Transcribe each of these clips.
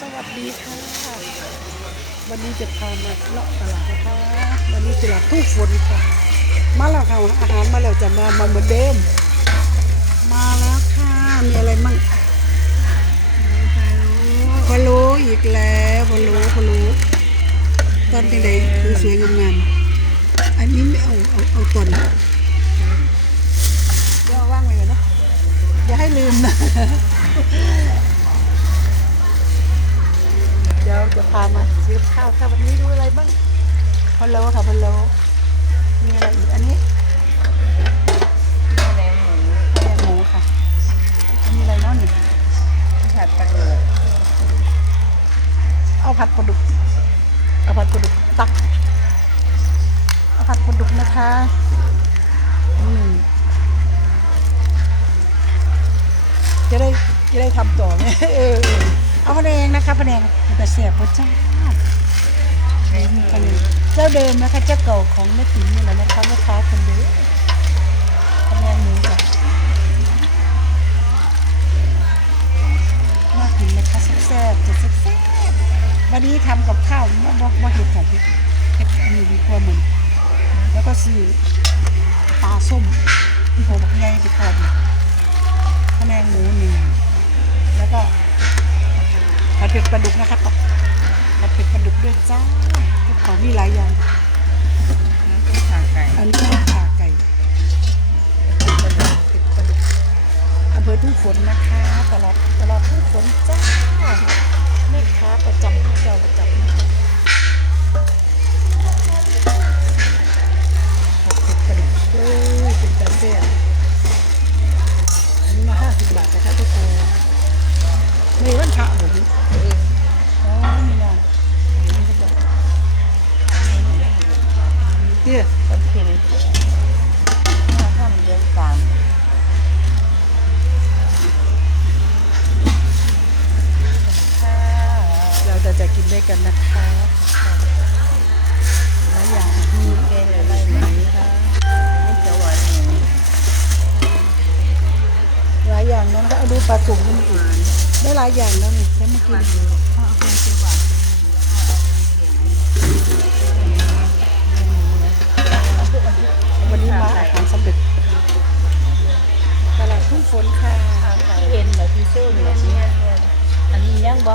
สวัสดีค่ะ วันนี้จะพามาเลาะตลาดนะคะ วันนี้ตลาดทุ่งฝนค่ะ มาแล้วค่ะอาหารมาแล้วจะมามาเหมือนเดิม มาแล้วค่ะ มีอะไรมั่งพะโล้อีกแล้วพะโล้พะโล้ตอนที่ไหนสวยๆงามๆอันนี้ไม่เอาเอาเอาตอนเดี๋ยวเอาว่างไว้ก่อนนะอย่าให้ลืมนะ ดี๋ยวจะพามาซื้อข้าวค่ะวันนี้ดูอะไรบ้างพะโล้ค่ะพะโล้มีอะไรอีกอันนี้แหนมหมูแกงหมูค่ะอันนี้อะไรเนาะนี่ผัดปลาดุกเอาผัดปลาดุกเอาผัดปลาดุกตักเอาผัดปลาดุกนะคะอืมจะได้จะได้ทำต่อไหมเออ เอาพะแนงนะคะพะแนงมันจะเสียบพระเจ้าพะแนเจ้าเดิมนะคะเจ้าเก่าของแม่ติ๋มนี่แหละนะคะแม่ค้าคนเดิมพะแนงหมูค่ะน่ากินนะคะแซ่บๆจะแซ่บๆวันนี้ทำกับข้าวบ่บ่บ่เห็ดค่ะเห็ดเห็ดอันนี้ดีกว่ามันแล้วก็ซื้อปลาส้มที่ผมบอกใหญ่ไปทอดนี่คะแนนหมูหนึ่งแล้วก็ ผัดเผ็ดปลาดุกนะคะต่อผัดเผ็ดปลาดุกด้วยจ้าของมีหลายอย่างน้ำต้มขาไก่อันนี้ก็ขาไก่ปลาดุกเผ็ดปลาดุกอำเภอทุ่งฝนนะคะตลาดตลาดทุ่งฝนจ้าแม่ค้าประจำเจ้าประจำผัดเผ็ดปลาดุกโอ้ยเป็นตาเสีย ด้วยกันนะคะหลายอย่างมีแกงอะไรไหมค่ะนี่เขียวหวานหมูหลายอย่างแล้วนะคะเอาดูปลาสุกมันอีกได้หลายอย่างแล้วนี่ใช้มากินเอาแกงเขียวหวานวันนี้มาอาหารสำเร็จตลาดทุ่งฝนค่ะเอ็นแบบพิซซ่าเนี่ยสิอันนี้ย่างบ่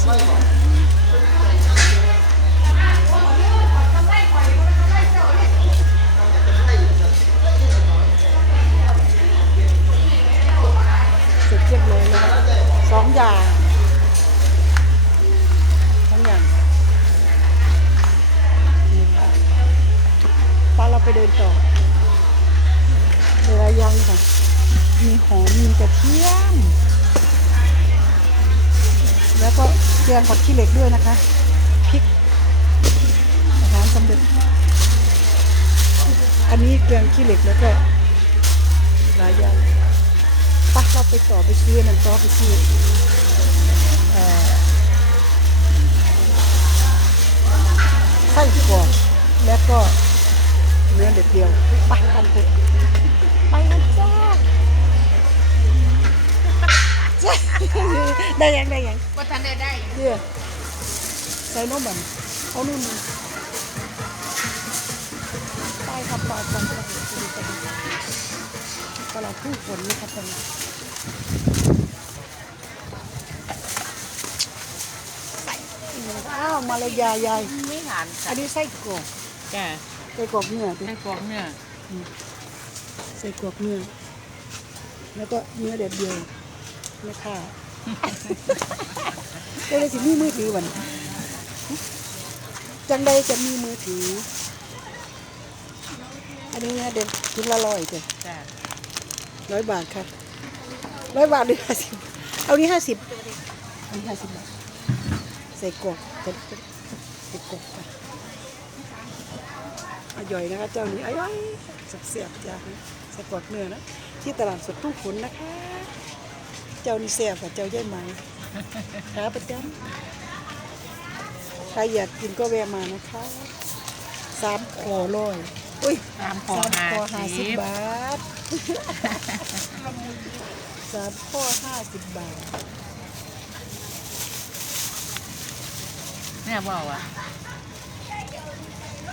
เสร็จเรียบร้อยแล้วสองอย่างสองอย่างนี่ค่ะป้าเราไปเดินต่อเหลือยังค่ะมีหอมมีกระเทียม ก็เกลือผัดขี้เหล็กด้วยนะคะพริกอาหารสำเร็จ อันนี้เกลือขี้เหล็กแล้วก็หลายอย่างปัเราไปต่อไปซื้อนั่นต่อไปซื้อเอ่อไส้กรอกแล้วก็เนื้อเด็ดเดียวไปกันเถอะไปกันจ้า ได้ยังได้ยัง นได้ได้เดี๋ยวใส่นมบันเอานู่นนี่ไปครับไปกันไปดูกันตลาดผู้ฝนนี่ครับตรงนี้ใส่อ้าวมาเลยยายยายไม่หันอันนี้ไส้กรอกจ้ะส่กรอกเนื้อไส้กรอกเนี่ยใส่กรอกเนื้อแล้วก็เนื้อเด็ดเดียวไม่ค่า ก็เลยสิมีมือถือวันจังใดจะมีมือถือ อันนี้เนื้อเด็ดชุดละร้อยจ้ะจ้าร้อยบาทค่ะร้อยบาทหรือห้าสิบเอานี้ห้าสิบอันนี้ห้าสิบบาทใส่กรอกจะใส่กรอกค่ะอร่อยนะคะเจ้านี้อร่อยเสียบๆจ้าใส่กรอกเนื้อนะ ที่ตลาดสดทุ่งขุนนะคะเจ้านี่แซ่บกับเจ้าย่ายไหมขาประจำใครอยากกินก็แวะมานะคะสามคอร้อยอุ้ยตามขอสามหาข้อห้าสิสิบบบาทสามข้อห้าสิบบาทเนี่ยบอกว่า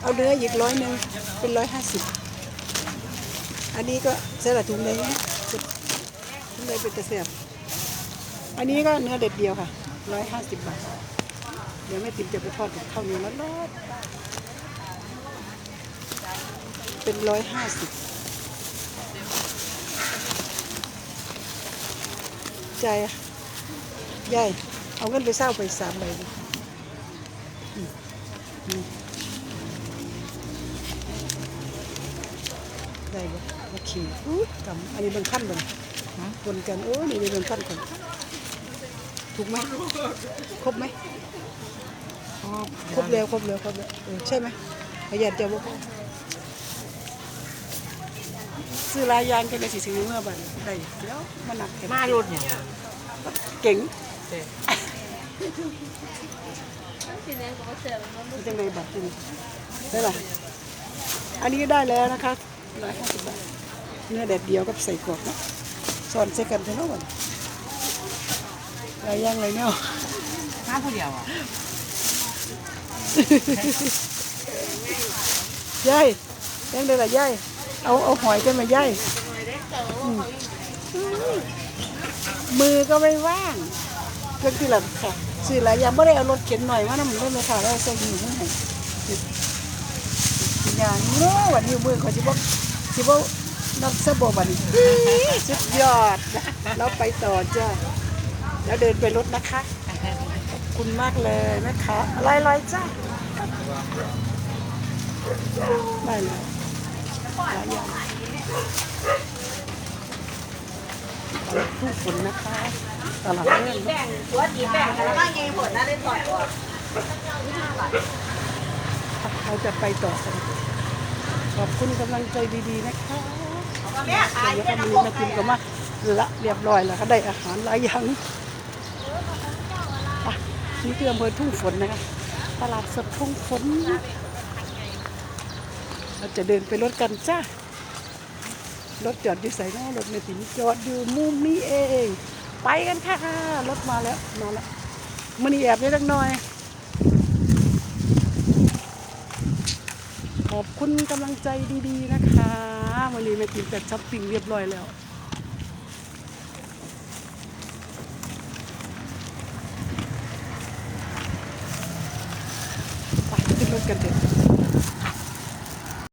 เอาเนื้ออีกร้อยหนึ่งเป็นร้อยห้าสิบอันนี้ก็ใส่ละถุงเลยนะถุงเลยเป็นตะเสียบ อันนี้ก็เนื้อเด็ดเดียวค่ะร้อยห้าสิบบาท เดี๋ยวแม่ติ๋มจะไปทอดกับข้าวเหนียวร้อนๆเป็นร้อยห้าสิบใจอะยายเอาเงินไปเศร้าไปสามใบดิอืมอืมได้บ่โอเคอู้กำอันนี้เป็นขั้นบ่นบนกัน โอ้นี่เป็นขั้นก่อน ถูกไหมครบไหมอ๋อครบแล้วครบแล้วครบแล้วเออใช่ไหมประหยัดจะบ่พอซื้อหลายอยางกันเลยสิซื้อเมื่อบัดนี้ได้แล้วมาหนักแค่มารุ่นเนี่ยเก่งเด็ดมันจังไงบัตรนี่ได้ป่ะอันนี้ได้แล้วนะคะร้อยห้าสิบบาทเนื้อแดดเดียวกับใส่กรอกนะสอนใส่กันเท่านั้นวันหลายอย่างเลยเนี่ยมาผู้เดียวอะยายยังได้ละยายเอาเอาหอยกันมายายอืมมือก็ไม่ว่างก็คือหลับค่ะสื่อหลายอย่างไม่ได้เอารถเข็นหน่อยว่าน้ำมันได้ไหมค่ะแล้วใส่หิวให้อย่างโน้วันนี้มือเขาจิบอกจิบอกนักสะบบันนี้สุดยอดแล้วไปต่อจ้า แล้วเดินไปรถนะคะ ขอบคุณมากเลยแม่ค้าอะไลอยๆจ้าได้เลยหลายอย่างผู้ฝนนะคะตลาดเรื่องแบ่งตัวตีแบ่งกันแล้วก็ยิงผลนะได้ต่อยตัวเราจะไปต่อกันขอบคุณกำลังใจดีๆนะคะแม่ขายเดี๋ยวนี่ก็มีมากินก็มาละเรียบร้อยแล้วก็ได้อาหารหลายอย่าง นี่คืออำเภอทุ่งฝนนะคะตลาดสดทุ่งฝนเราจะเดินไปรถกันจ้ารถจอดอยู่ใส่นอรถไม่ติดจอดอยู่มุมนี้เอง ไปกันค่ะรถมาแล้วมาแล้วมันแอบได้ล็กน้อย ขอบคุณกำลังใจดีๆนะคะ วันนี้แม่ติมแต่ช้อปปิ้งเรียบร้อยแล้ว ไปขึ้